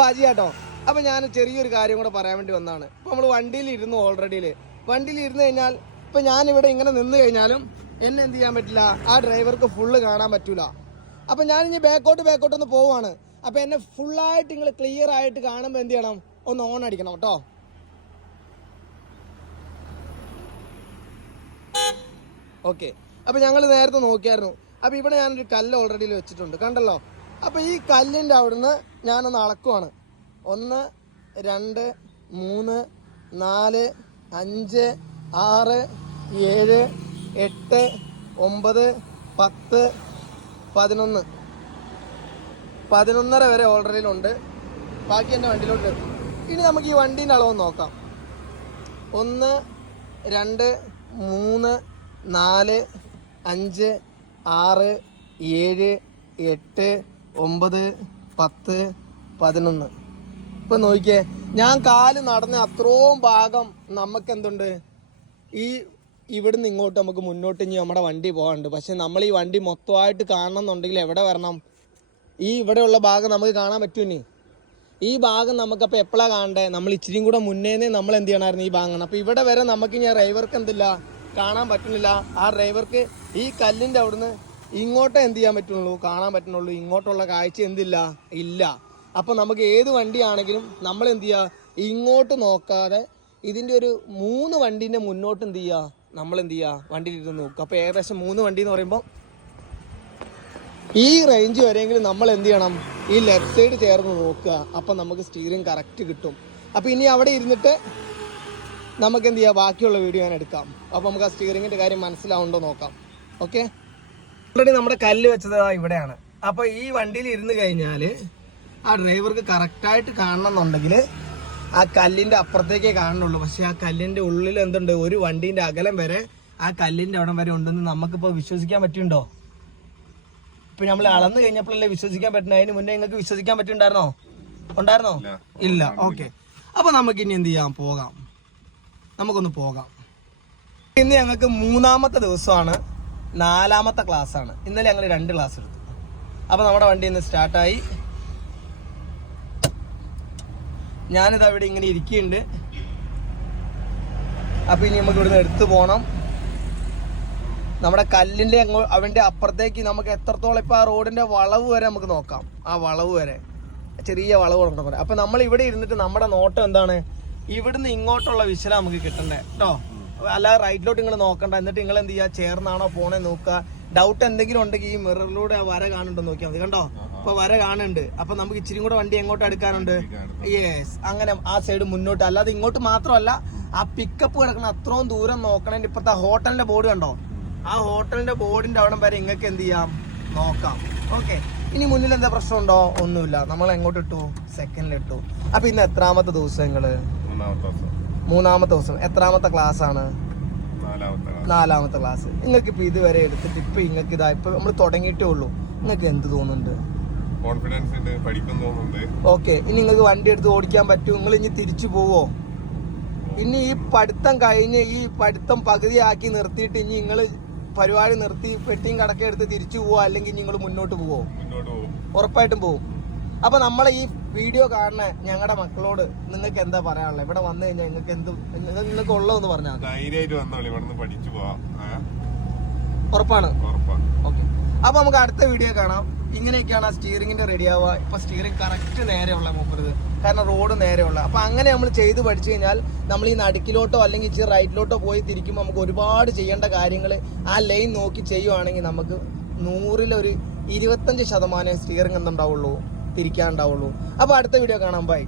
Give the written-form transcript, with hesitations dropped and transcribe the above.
ബാജി കേട്ടോ. അപ്പം ഞാൻ ചെറിയൊരു കാര്യം കൂടെ പറയാൻ വേണ്ടി വന്നതാണ്. ഇപ്പം നമ്മൾ വണ്ടിയിൽ ഇരുന്ന് കഴിഞ്ഞാൽ ഇപ്പം ഞാനിവിടെ ഇങ്ങനെ നിന്ന് കഴിഞ്ഞാലും എന്നെ എന്ത് ചെയ്യാൻ പറ്റില്ല, ആ ഡ്രൈവർക്ക് ഫുള്ള് കാണാൻ പറ്റൂല. അപ്പം ഞാനിനി ബാക്കോട്ടൊന്ന് പോവാണ്. അപ്പം എന്നെ ഫുള്ളായിട്ട് നിങ്ങൾ ക്ലിയർ ആയിട്ട് കാണുമ്പോൾ എന്ത് ചെയ്യണം, ഒന്ന് ഓൺ അടിക്കണം കേട്ടോ. ഓക്കെ. അപ്പം ഞങ്ങൾ നേരത്തെ നോക്കിയായിരുന്നു. അപ്പം ഇവിടെ ഞാനൊരു കല്ല് ഓൾറെഡി വെച്ചിട്ടുണ്ട്, കണ്ടല്ലോ. അപ്പം ഈ കല്ലിൻ്റെ അവിടുന്ന് ഞാനൊന്ന് അളക്കുവാണ്. 1 2 3 4 5 6 7 8 9 10 11 11:30 വരെ ഓൾറെഡിയിലുണ്ട്. ബാക്കി എൻ്റെ വണ്ടിയിലോട്ട് എത്തും. ഇനി നമുക്ക് ഈ വണ്ടീൻ്റെ അളവ് നോക്കാം. 1 2 3 4 5 6 7 8 9 10 11. ഇപ്പം നോക്കിയേ, ഞാൻ കാല് നടന്ന അത്രയും ഭാഗം നമുക്ക് എന്തുണ്ട്, ഈ ഇവിടുന്ന് ഇങ്ങോട്ട് നമുക്ക് മുന്നോട്ട് ഇനി നമ്മുടെ വണ്ടി പോകാനുണ്ട്. പക്ഷെ നമ്മൾ ഈ വണ്ടി മൊത്തമായിട്ട് കാണണം എന്നുണ്ടെങ്കിൽ എവിടെ വരണം, ഈ ഇവിടെയുള്ള ഭാഗം നമുക്ക് കാണാൻ പറ്റുമോ? ഈ ഭാഗം നമുക്കപ്പോൾ എപ്പോഴാണ് കാണണ്ടേ, നമ്മൾ ഇച്ചിരിയും കൂടെ മുന്നേന്നേ നമ്മൾ എന്ത് ചെയ്യണമായിരുന്നു ഈ ഭാഗം. അപ്പോൾ ഇവിടെ വരെ നമുക്ക് ഞാൻ ഡ്രൈവർക്ക് എന്തില്ല, കാണാൻ പറ്റുന്നില്ല. ആ ഡ്രൈവർക്ക് ഈ കല്ലിൻ്റെ അവിടുന്ന് ഇങ്ങോട്ടേ എന്ത് ചെയ്യാൻ പറ്റുള്ളൂ, കാണാൻ പറ്റുന്നുള്ളൂ. ഇങ്ങോട്ടുള്ള കാഴ്ച എന്തില്ല, ഇല്ല. അപ്പോൾ നമുക്ക് ഏത് വണ്ടിയാണെങ്കിലും നമ്മൾ എന്ത് ചെയ്യുക, ഇങ്ങോട്ട് നോക്കാതെ ഇതിൻ്റെ ഒരു 3 വണ്ടീൻ്റെ മുന്നോട്ട് എന്ത് ചെയ്യുക, നമ്മൾ എന്ത് ചെയ്യുക, വണ്ടിയിലിരുന്ന് നോക്കുക. അപ്പോൾ ഏകദേശം 3 വണ്ടി എന്ന് പറയുമ്പോൾ ഈ റേഞ്ച് വരെയെങ്കിലും നമ്മൾ എന്ത് ചെയ്യണം, ഈ ലെഫ്റ്റ് സൈഡ് ചേർന്ന് നോക്കുക. അപ്പം നമുക്ക് സ്റ്റീറിങ് കറക്റ്റ് കിട്ടും. അപ്പോൾ ഇനി അവിടെ ഇരുന്നിട്ട് നമുക്ക് എന്ത് ചെയ്യാം, ബാക്കിയുള്ള വീഡിയോ ഞാൻ എടുക്കാം. അപ്പോൾ നമുക്ക് ആ സ്റ്റീറിങ്ങിൻ്റെ കാര്യം മനസ്സിലാവുണ്ടോ നോക്കാം. ഓക്കെ. ഓൾറെഡി നമ്മുടെ കല്ല് വെച്ചത് ഇവിടെയാണ്. അപ്പോൾ ഈ വണ്ടിയിൽ ഇരുന്ന് കഴിഞ്ഞാൽ ആ ഡ്രൈവർക്ക് കറക്റ്റായിട്ട് കാണണം എന്നുണ്ടെങ്കിൽ ആ കല്ലിൻ്റെ അപ്പുറത്തേക്കേ കാണുന്നുള്ളൂ. പക്ഷെ ആ കല്ലിൻ്റെ ഉള്ളിൽ എന്തുണ്ട്, ഒരു വണ്ടീൻ്റെ അകലം വരെ ആ കല്ലിൻ്റെ അവിടം വരെ ഉണ്ടെന്ന് നമുക്കിപ്പോൾ വിശ്വസിക്കാൻ പറ്റുന്നുണ്ടോ? ഇപ്പം നമ്മൾ അളന്ന് കഴിഞ്ഞപ്പോഴല്ലേ വിശ്വസിക്കാൻ പറ്റുന്നത്. അതിന് മുന്നേ നിങ്ങൾക്ക് വിശ്വസിക്കാൻ പറ്റുന്നുണ്ടായിരുന്നോ? ഉണ്ടായിരുന്നോ? ഇല്ല. ഓക്കെ. അപ്പോൾ നമുക്ക് ഇനി എന്ത് ചെയ്യാം, പോകാം. നമുക്കൊന്ന് പോകാം. ഇന്ന് ഞങ്ങൾക്ക് 3ാമത്തെ ദിവസമാണ്, 4ാമത്തെ ക്ലാസ്സാണ്. ഇന്നലെ ഞങ്ങൾ 2 ക്ലാസ് എടുത്തു. അപ്പോൾ നമ്മുടെ വണ്ടി ഇന്ന് സ്റ്റാർട്ടായി. ഞാനിത് അവിടെ ഇങ്ങനെ ഇരിക്കുന്നുണ്ട്. അപ്പോൾ ഇനി നമുക്ക് ഇവിടുന്ന് എടുത്തു പോകണം. നമ്മുടെ കല്ലിൻ്റെ അവൻ്റെ അപ്പുറത്തേക്ക് നമുക്ക് എത്രത്തോളം, ഇപ്പോൾ ആ റോഡിൻ്റെ വളവ് വരെ നമുക്ക് നോക്കാം. ആ വളവ് വരെ ചെറിയ വളവ് കൊടുക്കണം. അപ്പോൾ നമ്മൾ ഇവിടെ ഇരുന്നിട്ട് നമ്മുടെ നോട്ടം എന്താണ്, ഇവിടുന്ന് ഇങ്ങോട്ടുള്ള വിശല നമുക്ക് കിട്ടണ്ടേ കേട്ടോ. അല്ലാതെ റൈറ്റിലോട്ട് നിങ്ങൾ നോക്കണ്ട. എന്നിട്ട് നിങ്ങൾ എന്ത് ചെയ്യുക, ചേർന്നാണോ പോണേ നോക്കുക. ഡൗട്ട് എന്തെങ്കിലും ഉണ്ടെങ്കിൽ ഈ മിററിലൂടെ ആ വര കാണുന്നുണ്ടോ നോക്കിയാൽ മതി. കണ്ടോ, ഇപ്പോൾ വര കാണുന്നുണ്ട്. അപ്പം നമുക്ക് ഇച്ചിരി കൂടെ വണ്ടി എങ്ങോട്ട് എടുക്കാനുണ്ട്. യെസ്, അങ്ങനെ ആ സൈഡ് മുന്നോട്ട്. അല്ലാതെ ഇങ്ങോട്ട് മാത്രമല്ല, ആ പിക്കപ്പ് കിടക്കുന്ന അത്രയും ദൂരം നോക്കണേ. ഇപ്പോഴത്തെ ഹോട്ടലിൻ്റെ ബോർഡ് കണ്ടോ, ആ ഹോട്ടലിൻ്റെ ബോർഡിൻ്റെ അവിടം വരെ ഇങ്ങൾക്ക് എന്ത് ചെയ്യാം, നോക്കാം. ഓക്കെ. ഇനി മുന്നിൽ എന്താ പ്രശ്നമുണ്ടോ? ഒന്നുമില്ല. നമ്മൾ എങ്ങോട്ട് ഇട്ടു, സെക്കൻഡിലിട്ടു. അപ്പം ഇന്ന് എത്രാമത്തെ ദിവസം നിങ്ങൾ? 3ാമത്തെ ദിവസം. എത്രാമത്തെ ക്ലാസ് ആണ്? 4ാമത്തെ ക്ലാസ്. നിങ്ങൾക്ക് ഇപ്പം ഇതുവരെ എടുത്തിട്ട് ഇപ്പം നിങ്ങൾക്ക് ഇതാ ഇപ്പം നമ്മൾ തുടങ്ങിയിട്ടേ ഉള്ളൂ. നിങ്ങൾക്ക് എന്ത് തോന്നുന്നുണ്ട്? കോൺഫിഡൻസ് ഉണ്ട്, പഠിക്കാൻ തോന്നുന്നുണ്ട്. ഓക്കെ. ഇനി നിങ്ങൾക്ക് വണ്ടി എടുത്ത് ഓടിക്കാൻ പറ്റുമോ? നിങ്ങൾ ഇനി തിരിച്ചു പോവോ? ഇനി ഈ പഠിത്തം കഴിഞ്ഞ് ഈ പഠിത്തം പകുതിയാക്കി നിർത്തിയിട്ട് ഇനി നിങ്ങൾ പരിപാടി നിർത്തി പെട്ടിയും കടക്കെ എടുത്ത് തിരിച്ചു പോവോ, അല്ലെങ്കിൽ നിങ്ങൾ മുന്നോട്ട് പോവോ? ഉറപ്പായിട്ടും പോവും. അപ്പൊ നമ്മളെ ഈ വീഡിയോ കാണുന്ന ഞങ്ങളുടെ മക്കളോട് നിങ്ങൾക്ക് എന്താ പറയാനുള്ളത്? ഇവിടെ വന്നു കഴിഞ്ഞാൽ നിങ്ങൾക്ക് നിങ്ങൾക്ക് ഉള്ളതെന്ന് പറഞ്ഞാൽ ഉറപ്പാണ്. ഓക്കെ. അപ്പൊ നമുക്ക് അടുത്ത വീഡിയോ കാണാം. ഇങ്ങനെയൊക്കെയാണ് ആ സ്റ്റീറിങ്ങിന്റെ റെഡി ആവുക. ഇപ്പൊ സ്റ്റീറിംഗ് കറക്റ്റ് നേരെയുള്ള മൂപ്പരുത്, കാരണം റോഡ് നേരെയുള്ള. അപ്പൊ അങ്ങനെ നമ്മൾ ചെയ്ത് പഠിച്ചു കഴിഞ്ഞാൽ നമ്മൾ ഈ നടുക്കിലോട്ടോ അല്ലെങ്കിൽ ഇച്ചിരി റൈറ്റിലോട്ടോ പോയി തിരിക്കുമ്പോൾ നമുക്ക് ഒരുപാട് ചെയ്യേണ്ട കാര്യങ്ങൾ ആ ലൈൻ നോക്കി ചെയ്യുവാണെങ്കിൽ നമുക്ക് 100-ൽ 25% സ്റ്റിയറിംഗ് എന്തുണ്ടാവുള്ളൂ, തിരിക്കാനുണ്ടാവുള്ളൂ. അപ്പോൾ അടുത്ത വീഡിയോ കാണാം. ബൈ.